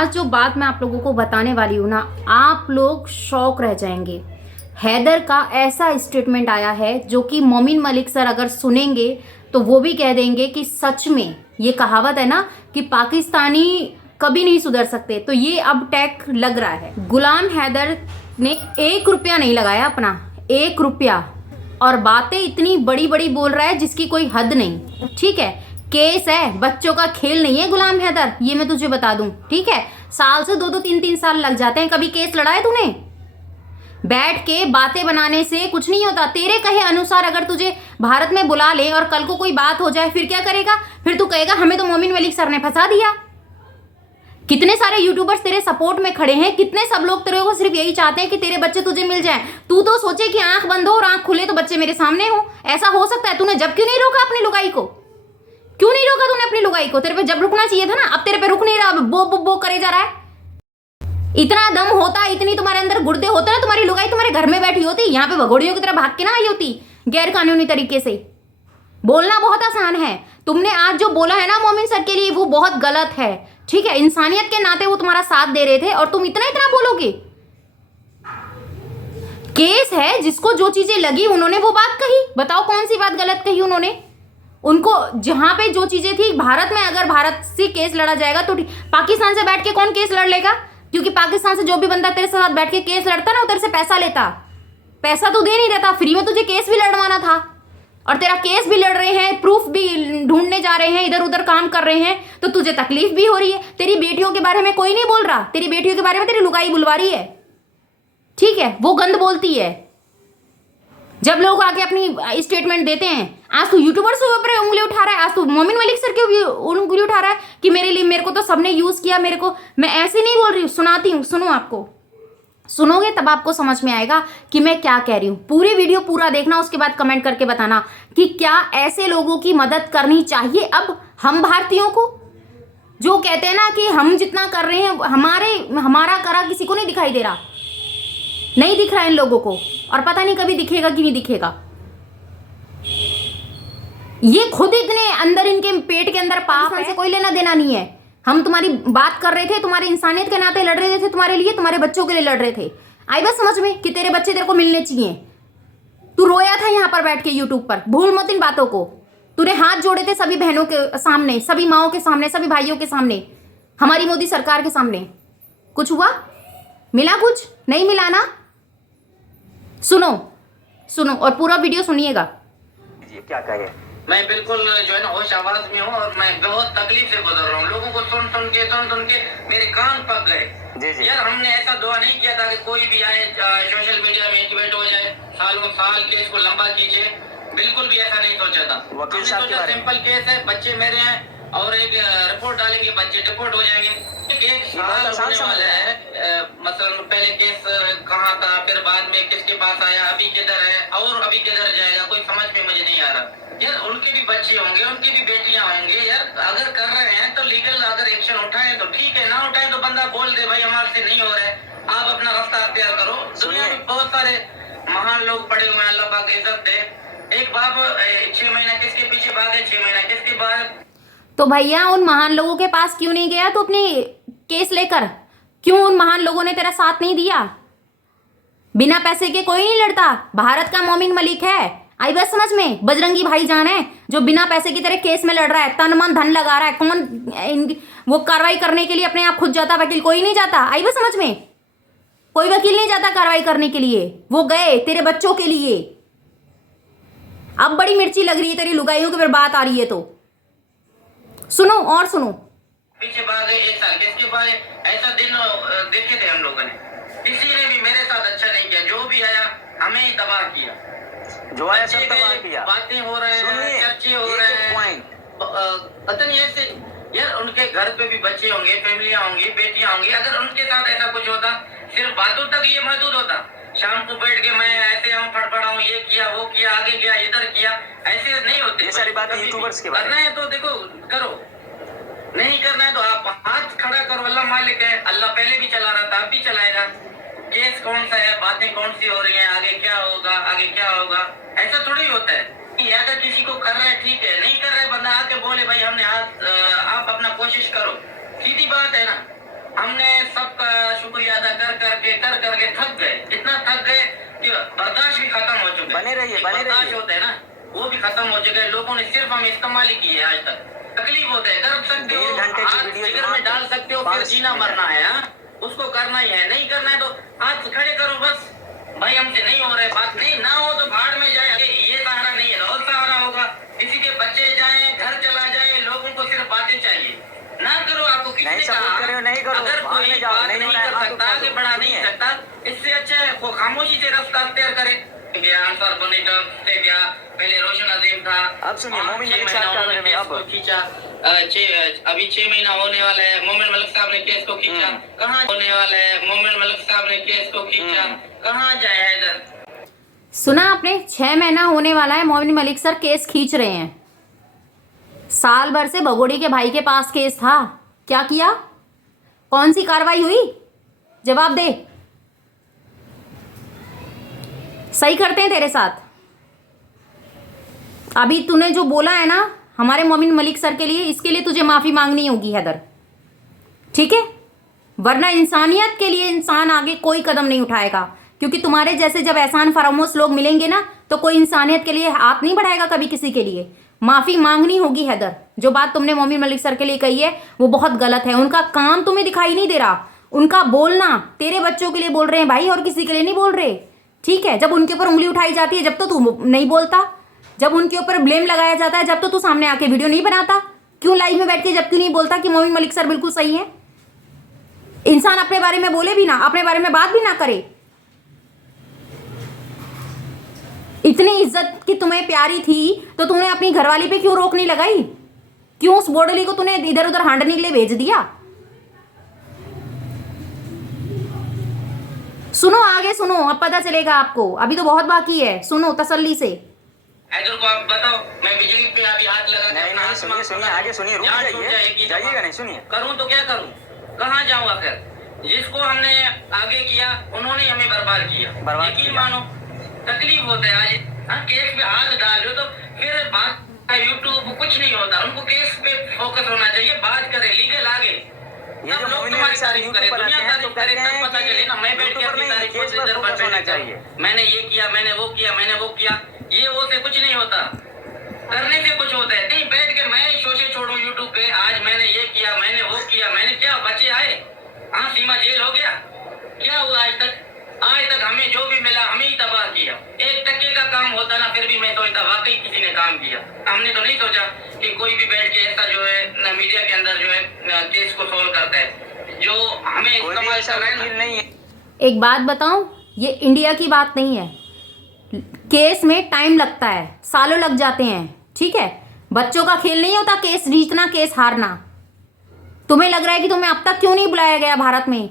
आज जो बात मैं आप लोगों को बताने वाली हूँ ना, आप लोग शॉक रह जाएंगे। हैदर का ऐसा स्टेटमेंट आया है जो कि मोमिन मलिक सर अगर सुनेंगे तो वो भी कह देंगे कि सच में ये कहावत है ना कि पाकिस्तानी कभी नहीं सुधर सकते, तो ये अब टैग लग रहा है। गुलाम हैदर ने 1 रुपया नहीं लगाया अपना, 1 रुपया, और बातें इतनी बड़ी बड़ी बोल रहा है जिसकी कोई हद नहीं। ठीक है, केस है, बच्चों का खेल नहीं है गुलाम हैदर, ये मैं तुझे बता दूं। ठीक है, साल से 2-2 3-3 साल लग जाते हैं। कभी केस लड़ा है तूने? बैठ के बातें बनाने से कुछ नहीं होता। तेरे कहे अनुसार अगर तुझे भारत में बुला ले और कल को कोई बात हो जाए, फिर क्या करेगा? फिर तू कहेगा हमें तो मोमिन मलिक सर ने फंसा दिया। कितने सारे यूट्यूबर्स तेरे सपोर्ट में खड़े हैं, कितने सब लोग तेरे को सिर्फ यही चाहते हैं कि तेरे बच्चे तुझे मिल जाएं। तू तो सोचे कि आंख बंद हो और आंख खुले तो बच्चे मेरे सामने हो। ऐसा हो सकता है? तूने जब क्यों नहीं रोका अपनी लुगाई को? क्यों नहीं रोका तूने अपनी लुगाई को? तेरे पे जब रुकना चाहिए था ना, अब तेरे पे रुक नहीं रहा, बो बो बो करे जा रहा है। इतना दम होता, इतनी तुम्हारे अंदर गुर्दे होते ना, तुम्हारी लुगाई तुम्हारे घर में बैठी होती, यहाँ पे भगोड़ियों की तरह भाग के ना आई होती गैर कानूनी तरीके से। बोलना बहुत आसान है। तुमने आज जो बोला है ना मोमिन सर के लिए, वो बहुत गलत है। ठीक है, इंसानियत के नाते वो तुम्हारा साथ दे रहे थे और तुम इतना इतना बोलोगे? केस है, जिसको जो चीजें लगी उन्होंने वो बात कही। बताओ कौन सी बात गलत कही उन्होंने? उनको जहां पे जो चीजें थी, भारत में अगर भारत से केस लड़ा जाएगा तो पाकिस्तान से बैठ के कौन केस लड़ लेगा? क्योंकि पाकिस्तान से जो भी बंदा तेरे साथ बैठ के केस लड़ता ना, उधर से पैसा लेता। पैसा तो दे नहीं देता, फ्री में तुझे केस भी लड़वाना था। और तेरा केस भी लड़ रहे हैं, प्रूफ भी ढूंढने जा रहे हैं, इधर उधर काम कर रहे हैं, तो तुझे तकलीफ भी हो रही है। तेरी बेटियों के बारे में कोई नहीं बोल रहा, तेरी बेटियों के बारे में तेरी लुगाई बुलवा रही है। ठीक है, वो गंद बोलती है। जब लोग आके अपनी स्टेटमेंट देते हैं, आज तू यूट्यूबर से ऊपर उंगली उठा रहा है, आज तू मोमिन मलिक सर की उंगली उठा रहा है कि मेरे लिए, मेरे को तो सबने यूज किया, मेरे को। मैं ऐसे नहीं बोल रही हूँ, सुनाती हूँ, सुनो। आपको सुनोगे तब आपको समझ में आएगा कि मैं क्या कह रही हूँ। पूरी वीडियो पूरा देखना, उसके बाद कमेंट करके बताना कि क्या ऐसे लोगों की मदद करनी चाहिए अब हम भारतीयों को, जो कहते हैं ना कि हम जितना कर रहे हैं, हमारा करा किसी को नहीं दिखाई दे रहा। नहीं दिख रहा इन लोगों को, और पता नहीं कभी दिखेगा कि नहीं दिखेगा। ये खुद इतने अंदर, इनके पेट के अंदर पाप है, से कोई लेना देना नहीं है। हम तुम्हारी बात कर रहे थे, तुम्हारे इंसानियत के नाते लड़ रहे थे, तुम्हारे लिए, तुम्हारे बच्चों के लिए लड़ रहे थे। आई बस समझ में कि तेरे बच्चे तेरे को मिलने चाहिए। तू रोया था यहाँ पर बैठ के यूट्यूब पर, भूल मत इन बातों को। तूने हाथ जोड़े थे सभी बहनों के सामने, सभी माओं के सामने, सभी भाइयों के सामने, हमारी मोदी सरकार के सामने। कुछ हुआ? मिला? कुछ नहीं मिला ना? सुनो और पूरा वीडियो सुनिएगा। क्या कहे? मैं बिल्कुल जो है ना होश आवाज में हूँ और मैं बहुत तकलीफ से गुजर रहा हूँ। लोगों को सुन के मेरे कान पक गए। यार हमने ऐसा दुआ नहीं किया था कि कोई भी आए सोशल मीडिया में एक्टिवेट हो जाए, सालों साल केस को लंबा कीजिए। बिल्कुल भी ऐसा नहीं सोचा था। हमने सोचा सिंपल केस है, बच्चे मेरे हैं और एक रिपोर्ट डालेंगे, बच्चे डिपोर्ट हो जाएंगे। एक साल होने वाला है। मतलब पहले केस कहाँ था, फिर बाद में किसके पास आया, अभी किधर है और अभी किधर जाएगा, कोई समझ में मुझे नहीं आ रहा। यार उनके भी बच्चे होंगे, उनकी भी बेटियां होंगी। यार अगर कर रहे हैं तो लीगल अगर एक्शन उठाएं तो ठीक है, ना उठाएं तो बंदा बोल दे भाई हमारे से नहीं हो रहा है, आप अपना रास्ता अख्तियार करो। दुनिया में बहुत सारे महान लोग पड़े हुए हैं, अल्लाह पाक इज्जत दे। एक बाप 6 महीना किसके पीछे भागे, 6 महीना किसके बाद। तो भैया उन महान लोगों के पास क्यों नहीं गया तो अपने केस लेकर? क्यों उन महान लोगों ने तेरा साथ नहीं दिया? बिना पैसे के कोई नहीं लड़ता। भारत का मोमिन मलिक है, आई बस समझ में। बजरंगी भाईजान है जो बिना पैसे की तेरे केस में लड़ रहा है, तन मन धन लगा रहा है। कौन वो कार्रवाई करने के लिए अपने आप खुद जाता? वकील कोई नहीं जाता। आई बस समझ में, कोई वकील नहीं जाता कार्रवाई करने के लिए। वो गए तेरे बच्चों के लिए। अब बड़ी मिर्ची लग रही है तेरी लुगाइयों की फिर बात आ रही है तो सुनो और सुनो। पीछे भागे एक साल किसके बाद ऐसा दिन देखे थे हम लोगों ने। किसी ने भी मेरे साथ अच्छा नहीं किया, जो भी आया हमें ही तबाह किया। जो आया सब तबाह किया। बातें हो रहे हैं, चर्चे हो रहे हैं, पता नहीं ऐसे। यार उनके घर पे भी बच्चे होंगे, फैमिलियां होंगी, बेटियां होंगी। अगर उनके साथ ऐसा कुछ होता, सिर्फ बातों तक ये महदूद होता, शाम को बैठ के मैं ऐसे हम फड़फड़ाऊं, ये किया वो किया, आगे गया इधर किया, ऐसे नहीं होते। ये सारी बातें यूट्यूबर्स के बारे में। करना है तो देखो करो, नहीं करना है तो आप हाथ खड़ा करो। अल्लाह मालिक है, अल्लाह पहले भी चला रहा था, अब भी चलाएगा। केस कौन सा है, बातें कौन सी हो रही हैं, आगे क्या होगा, आगे क्या होगा, ऐसा थोड़ी होता है। अगर किसी को कर रहे हैं ठीक है, नहीं कर रहे बंदा आके बोले भाई हमने हाथ, आप अपना कोशिश करो, सीधी बात है ना। हमने बने रहिए, बने बर्दाश्त रहिए। होता है ना, वो भी खत्म हो चुका है। लोगों ने सिर्फ हम इस्तेमाल ही किए आज तक। तकलीफ होता है, कर सकते हो, 1.5 घंटे की हाथ वीडियो जिगर में डाल सकते हो, फिर जीना मरना है। हाँ, उसको करना ही है, नहीं करना है तो हाथ खड़े करो बस। भाई हमसे नहीं हो रहा है, बात नहीं ना हो तो भाड़ में जाए। ये सहारा नहीं है, और सहारा होगा। किसी के बच्चे जाए, घर चला जाए, लोगों को सिर्फ बातें चाहिए। ना करो, आपको किसने नहीं सपोर्ट कहा? करे हो, नहीं करो, अगर भाड़ में कोई जाओ, बात नहीं नहीं हो रहा है, कर हाथ सकता, उठा आगे दो, बढ़ा नहीं सुनिए। सकता, इससे अच्छा है वो खामोशी से रास्ता अख्तियार करे। आंसर बने से क्या, पहले रोशन अजीम था। अब सुनिए, और मोमिन 6 मलिक महीना साहब का उन्होंने बारे में केस अब। को खींचा। अभी 6 महीना होने वाला है, मोमिन मलिक साहब ने केस को खींचा। कहाँ होने वाला है, मोमिन मलिक साहब ने केस को खींचा। कहाँ जाए हैदर? सुना आपने, 6 महीना होने वाला है, मोमिन मलिक सर केस खींच रहे हैं। साल भर से भगोड़ी के भाई के पास केस था, क्या किया, कौन सी कार्रवाई हुई, जवाब दे। सही करते हैं तेरे साथ। अभी तूने जो बोला है ना हमारे मोमिन मलिक सर के लिए, इसके लिए तुझे माफी मांगनी होगी हैदर, ठीक है? वरना इंसानियत के लिए इंसान आगे कोई कदम नहीं उठाएगा, क्योंकि तुम्हारे जैसे जब एहसान फरामोश लोग मिलेंगे ना तो कोई इंसानियत के लिए हाथ नहीं बढ़ाएगा कभी किसी के लिए। माफी मांगनी होगी हैदर। जो बात तुमने मोमिन मलिक सर के लिए कही है वो बहुत गलत है। उनका काम तुम्हें दिखाई नहीं दे रहा, उनका बोलना तेरे बच्चों के लिए बोल रहे हैं भाई, और किसी के लिए नहीं बोल रहे, ठीक है? जब उनके ऊपर उंगली उठाई जाती है जब तो तू नहीं बोलता, जब उनके ऊपर ब्लेम लगाया जाता है जब तो तू सामने आके वीडियो नहीं बनाता, क्यों लाइव में बैठ के जब क्यों नहीं बोलता कि मोमिन मलिक सर बिल्कुल सही है? इंसान अपने बारे में बोले भी ना, अपने बारे में बात भी ना करे। इतनी इज्जत की तुम्हें प्यारी थी तो तुमने अपनी घरवाली पे क्यों रोक नहीं लगाई? क्यों उस बोडली को तूने इधर उधर हांडने के लिए भेज दिया? सुनो आगे सुनो, अब पता चलेगा आपको, अभी तो बहुत बाकी है, सुनो तसल्ली से। हैदर को आप बताओ, मैं बिजली पे अभी हाथ लगा नहीं नहीं, सुनिए सुनिए, आगे सुनिए, रुक जाइए, जाइएगा नहीं, सुनिए। करूं तो क्या करूं, कहाँ जाऊं आखिर? जिसको हमने आगे किया उन्होंने हमें बर्बाद किया। बर्बाद यकीन किया। मानो, तकलीफ होता है आज। हाँ, केस पे हाथ डाल रहे हो तो फिर बात यूट्यूब कुछ नहीं होता, उनको केस पे फोकस होना चाहिए, बात करें लीगल आगे। ये सब जो लोग मोमिन तुम्हारी मलिक सर तारीफ करें, यूट्यूब पर दुनिया आते हैं तो तारीफ करे, कहते तब हैं पता चले ना। मैं बैठ के यूट्यूब पर अपनी नहीं, तारीफ केस को पर इधर पर फोकस होना बैठ चाहिए। के मैंने ये किया, मैंने वो किया, मैंने वो किया, ये वो से कुछ नहीं होता। करने से कुछ होता है नहीं, बैठ के मैं शोषे छोड़ू यूट्यूब पे, आज मैंने ये किया, मैंने वो किया, मैंने क्या बच्चे आए? हाँ, सीमा जेल हो गया, क्या हुआ आज तक? आज तक हमें जो भी मिला हमें ही तबाह किया। 1% का काम होता ना फिर भी मैं सोचता वाकई किसी ने काम किया। हमने तो नहीं सोचा कि कोई भी बैठ के ऐसा जो है मीडिया के अंदर जो है केस को सोल्व करता है, जो हमें इस्तेमाल कर रहा है ना। नहीं है। एक बात बताऊं, ये इंडिया की बात नहीं है, केस में टाइम लगता है, सालों लग जाते हैं, ठीक है? बच्चों का खेल नहीं होता केस जीतना केस हारना। तुम्हें लग रहा है कि तुम्हें अब तक क्यों नहीं बुलाया गया भारत में?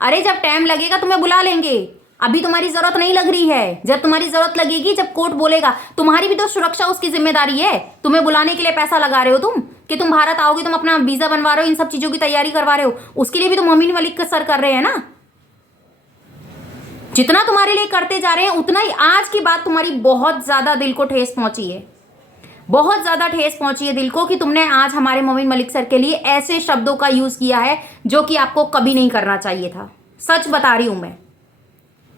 अरे जब टाइम लगेगा तुम्हें बुला लेंगे, अभी तुम्हारी जरूरत नहीं लग रही है, जब तुम्हारी जरूरत लगेगी, जब कोर्ट बोलेगा, तुम्हारी भी तो सुरक्षा उसकी जिम्मेदारी है। तुम्हें बुलाने के लिए पैसा लगा रहे हो तुम कि तुम भारत आओगे, तुम अपना वीजा बनवा रहे हो, इन सब चीजों की तैयारी करवा रहे हो, उसके लिए भी तो मोमिन मलिक का सर कर रहे हैं ना। जितना तुम्हारे लिए करते जा रहे हैं उतना ही आज की बात तुम्हारी बहुत ज्यादा दिल को ठेस पहुंची है, बहुत ज्यादा ठेस पहुंची है दिल को, कि तुमने आज हमारे मोमिन मलिक सर के लिए ऐसे शब्दों का यूज किया है जो कि आपको कभी नहीं करना चाहिए था। सच बता रही हूं मैं,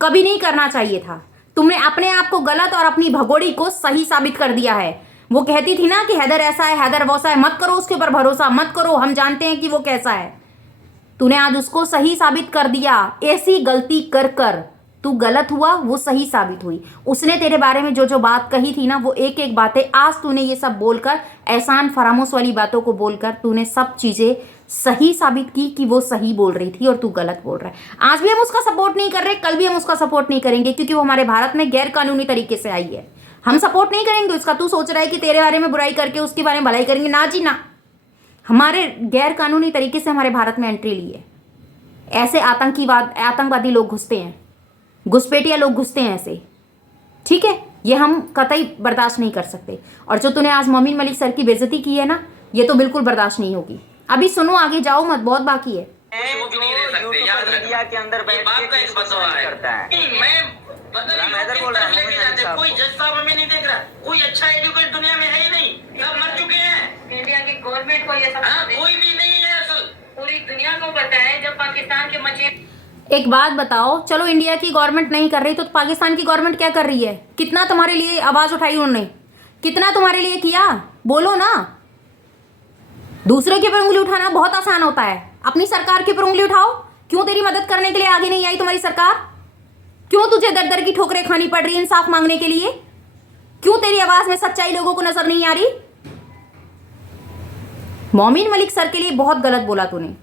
कभी नहीं करना चाहिए था। तुमने अपने आप को गलत और अपनी भगोड़ी को सही साबित कर दिया है। वो कहती थी ना कि हैदर ऐसा है, हैदर वैसा है, मत करो उसके ऊपर भरोसा, मत करो, हम जानते हैं कि वो कैसा है। तूने आज उसको सही साबित कर दिया। ऐसी गलती कर कर तू गलत हुआ, वो सही साबित हुई। उसने तेरे बारे में जो जो बात कही थी ना, वो एक एक बातें आज तूने ये सब बोलकर, एहसान फरामोश वाली बातों को बोलकर तूने सब चीजें सही साबित की कि वो सही बोल रही थी और तू गलत बोल रहा है। आज भी हम उसका सपोर्ट नहीं कर रहे, कल भी हम उसका सपोर्ट नहीं करेंगे, क्योंकि वो हमारे भारत में गैर कानूनी तरीके से आई है। हम सपोर्ट नहीं करेंगे उसका। तू सोच रहा है कि तेरे बारे में बुराई करके उसके बारे में भलाई करेंगे, ना जी ना। हमारे गैर कानूनी तरीके से हमारे भारत में एंट्री ली है। ऐसे आतंकवादी लोग घुसते हैं, घुसपैठिया लोग घुसते हैं ऐसे, ठीक है? ये हम कतई बर्दाश्त नहीं कर सकते। और जो तूने आज मोमिन मलिक सर की बेइज्जती की है ना, ये तो बिल्कुल बर्दाश्त नहीं होगी। अभी सुनो, आगे जाओ मत, बहुत बाकी है। वो भी नहीं रह सकते, याद रखना। मीडिया के अंदर ये बैठ बाप के का एक बदवा है। करता है। नहीं, मैं पता नहीं हैदर किस बोल रहा है, तरफ लेके मोमिन जाते हैं। साहब कोई को। जज साहब हमें नहीं देख रहा, कोई अच्छा एजुकेट दुनिया में है ही नहीं, सब मर चुके हैं। इंडिया की गवर्नमेंट को ये सब हाँ, कोई भी नहीं है असल। पूरी दुनिया को पता है। जब पाकिस्तान के मचे एक बात बताओ, चलो इंडिया की गवर्नमेंट नहीं कर रही तो पाकिस्तान की गवर्नमेंट क्या कर रही है? कितना तुम्हारे लिए आवाज उठाई उन्होंने, कितना तुम्हारे लिए किया, बोलो ना। दूसरे के ऊपर उंगली उठाना बहुत आसान होता है, अपनी सरकार के ऊपर उंगली उठाओ। क्यों तेरी मदद करने के लिए आगे नहीं आई तुम्हारी सरकार? क्यों तुझे दर दर की ठोकरें खानी पड़ रही है इंसाफ मांगने के लिए? क्यों तेरी आवाज में सच्चाई लोगों को नजर नहीं आ रही? मोमिन मलिक सर के लिए बहुत गलत बोला तूने।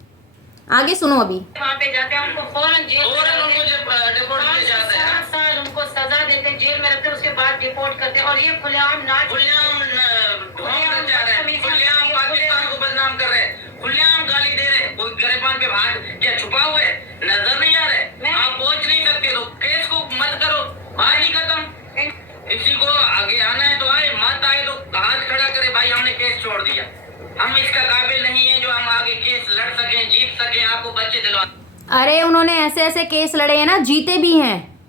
आगे सुनो। अभी वहाँ पे जाते हैं, उनको फौरन जेल में फौरन डालते उनको हैं। डिपोर्ट किया जाता है। 7 साल उनको सजा देते हैं, जेल में रखते हैं, उसके बाद डिपोर्ट करते हैं। और ये खुलेआम नाच खुलेआम ढोंग कर जा रहे हैं, खुलेआम पाकिस्तान को बदनाम कर रहे हैं, खुलेआम गाली दे रहे हैं। कोई गिरफ्तार के भाग क्या छुपा हुए नजर नहीं आ रहे? आप पहुंच नहीं सकते तो केस को मत करो, बात ही खत्म। किसी को आगे आना है तो आए, मत आए तो हाथ खड़ा करे, भाई हमने केस छोड़ दिया, हम इसका काबिल नहीं है जो हम आगे केस लड़ सकें, जीत सकें, आपको बच्चे दिलवा। अरे उन्होंने ऐसे ऐसे केस लड़े हैं ना, जीते भी हैं,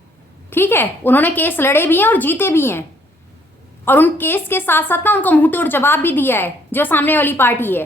ठीक है, उन्होंने केस लड़े भी हैं और जीते भी हैं। और उन केस के साथ साथ ना उनको मुंह तोड़ जवाब भी दिया है जो सामने वाली पार्टी है।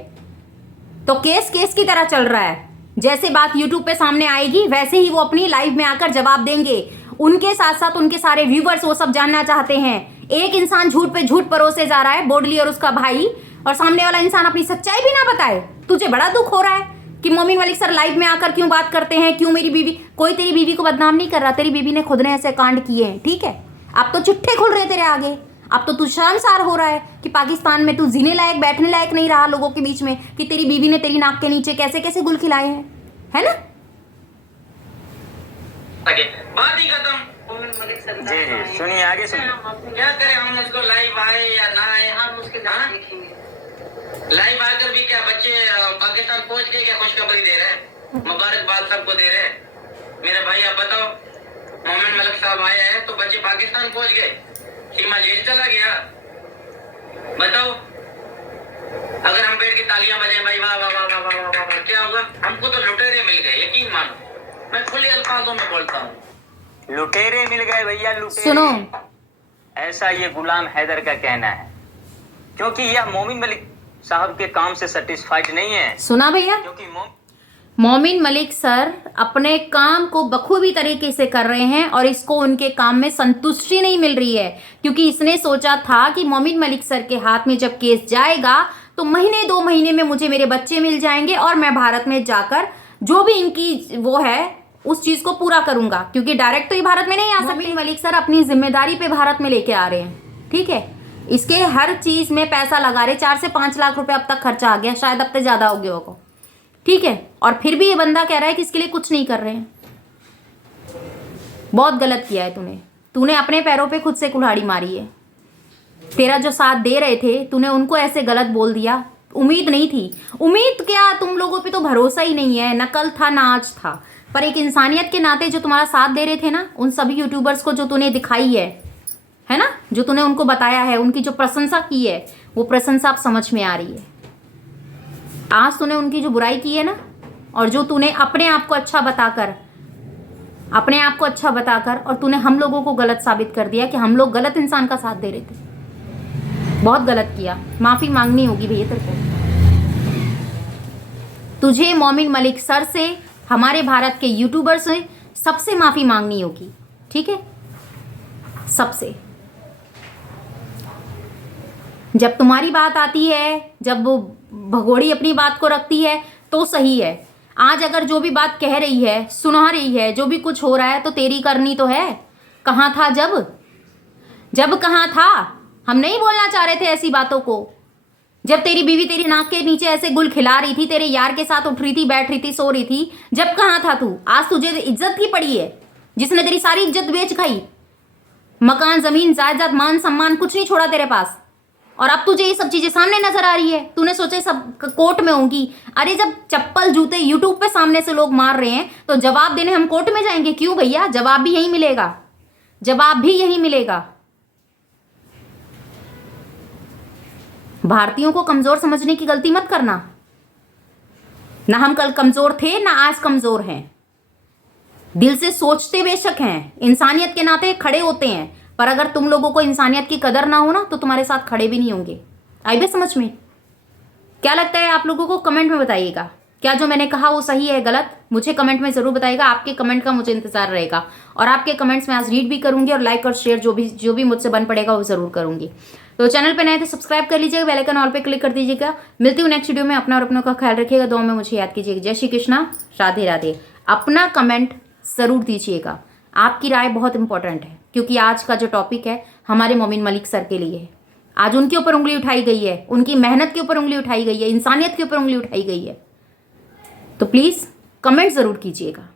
तो केस केस की तरह चल रहा है। जैसे बात यूट्यूब पे सामने आएगी वैसे ही वो अपनी लाइव में आकर जवाब देंगे। उनके साथ साथ उनके सारे व्यूवर्स वो सब जानना चाहते हैं। एक इंसान झूठ पे झूठ परोसे जा रहा है, बोडली और उसका भाई, और सामने वाला इंसान अपनी सच्चाई भी ना बताए। तुझे बड़ा दुख हो रहा है कि मोमिन मलिक सर लाइव में आकर क्यों बात करते हैं, क्यों मेरी बीवी। कोई तेरी बीवी को बदनाम नहीं कर रहा, तेरी बीवी ने खुद ने ऐसे कांड किए हैं, ठीक है। अब तो चिट्ठे खुल रहे तेरे आगे, अब तो तू शर्मसार हो रहा है कि पाकिस्तान में तू जीने लायक बैठने लायक नहीं रहा लोगों के बीच में, कि तेरी बीवी ने तेरी नाक के नीचे कैसे कैसे गुल खिलाए हैं, है ना। बात ही खत्म। जी जी सुनिए, आगे सुनिए। क्या करें हम, उसको लाइव आए या ना आए, हम उसके नाम देखेंगे। लाइव आकर भी क्या बच्चे पाकिस्तान पहुंच गए, क्या खुशखबरी दे रहे हैं, मुबारकबाद सबको दे रहे हैं। मेरे भाई आप बताओ, मोमिन मलिक साहब आए हैं तो बच्चे पाकिस्तान पहुंच गए, सीमा जेल चला गया। बताओ, अगर हम बैठ के तालियां बजाएं भाई वाह वाह वाह वाह वाह वाह वाह, क्या होगा? हमको तो लुटेरे मिल गए, यकीन मानो, मैं खुले अल्फाजों में बोलता हूँ, लुटेरे मिल गए भैया, लुटेरे। सुनो, ऐसा ये गुलाम हैदर का कहना है, क्योंकि यह मोमिन मलिक साहब के काम से सेटिस्फाइड नहीं है। सुना भैया, क्योंकि मोमिन मलिक सर अपने काम को बखूबी तरीके से कर रहे हैं और इसको उनके काम में संतुष्टि नहीं मिल रही है। क्योंकि इसने सोचा था कि मोमिन मलिक सर के हाथ में जब केस जाएगा तो महीने 2 महीने में मुझे मेरे बच्चे मिल जाएंगे और मैं भारत में जाकर जो भी इनकी वो है उस चीज को पूरा करूंगा। क्योंकि डायरेक्ट तो ये भारत में नहीं आ सकते। मोमिन मलिक सर अपनी जिम्मेदारी पे भारत में लेके आ रहे हैं, ठीक है। इसके हर चीज में पैसा लगा रहे, 4 से 5 लाख रुपए अब तक खर्चा आ गया, शायद अब तक ज्यादा हो गया होगा, ठीक है। और फिर भी ये बंदा कह रहा है कि इसके लिए कुछ नहीं कर रहे हैं। बहुत गलत किया है तूने अपने पैरों पे खुद से कुल्हाड़ी मारी है। तेरा जो साथ दे रहे थे तूने उनको ऐसे गलत बोल दिया। उम्मीद नहीं थी, उम्मीद क्या, तुम लोगों पे तो भरोसा ही नहीं है। नकल था ना आज था, पर एक इंसानियत के नाते जो तुम्हारा साथ दे रहे थे ना, उन सभी यूट्यूबर्स को जो तूने दिखाई है ना, जो तूने उनको बताया है, उनकी जो प्रशंसा की है, वो प्रशंसा अब समझ में आ रही है। आज तूने उनकी जो बुराई की है ना, और जो तूने अपने आप को अच्छा बताकर और तूने हम लोगों को गलत साबित कर दिया कि हम लोग गलत इंसान का साथ दे रहे थे। बहुत गलत किया, माफी मांगनी होगी भैया तेरे को। तुझे मोमिन मलिक सर से, हमारे भारत के यूट्यूबर से सबसे माफी मांगनी होगी, ठीक है, सबसे। जब तुम्हारी बात आती है, जब भगोड़ी अपनी बात को रखती है तो सही है। आज अगर जो भी बात कह रही है, सुना रही है, जो भी कुछ हो रहा है तो तेरी करनी तो है। कहाँ था जब कहाँ था? हम नहीं बोलना चाह रहे थे ऐसी बातों को। जब तेरी बीवी तेरी नाक के नीचे ऐसे गुल खिला रही थी, तेरे यार के साथ उठ रही थी, बैठ रही थी, सो रही थी, जब कहाँ था तू? आज तुझे इज्जत ही पड़ी है, जिसने तेरी सारी इज्जत बेच खाई। मकान, जमीन, जायदाद, मान सम्मान कुछ नहीं छोड़ा तेरे पास। और अब तुझे ये सब चीजें सामने नजर आ रही है। तूने सोचा सब कोर्ट में होंगी। अरे जब चप्पल जूते यूट्यूब पे सामने से लोग मार रहे हैं तो जवाब देने हम कोर्ट में जाएंगे क्यों भैया? जवाब भी यही मिलेगा। भारतीयों को कमजोर समझने की गलती मत करना। ना हम कल कमजोर थे, ना आज कमजोर हैं। दिल से सोचते बेशक हैं, इंसानियत के नाते खड़े होते हैं, पर अगर तुम लोगों को इंसानियत की कदर ना हो ना तो तुम्हारे साथ खड़े भी नहीं होंगे। आई बे समझ में? क्या लगता है आप लोगों को? कमेंट में बताइएगा। क्या जो मैंने कहा वो सही है गलत, मुझे कमेंट में ज़रूर बताइएगा। आपके कमेंट का मुझे इंतजार रहेगा और आपके कमेंट्स मैं आज रीड भी करूंगी और लाइक और शेयर जो भी मुझसे बन पड़ेगा वो ज़रूर करूंगी। तो चैनल पे नए तो सब्सक्राइब कर लीजिएगा, बेल आइकन ऑल पे क्लिक कर दीजिएगा। मिलती हूँ नेक्स्ट वीडियो में। अपना और अपनों का ख्याल रखिएगा, दुआ में मुझे याद कीजिएगा। जय श्री कृष्णा, राधे राधे। अपना कमेंट ज़रूर दीजिएगा, आपकी राय बहुत इंपॉर्टेंट है क्योंकि आज का जो टॉपिक है हमारे मोमिन मलिक सर के लिए है। आज उनके ऊपर उंगली उठाई गई है, उनकी मेहनत के ऊपर उंगली उठाई गई है, इंसानियत के ऊपर उंगली उठाई गई है। तो प्लीज़ कमेंट ज़रूर कीजिएगा।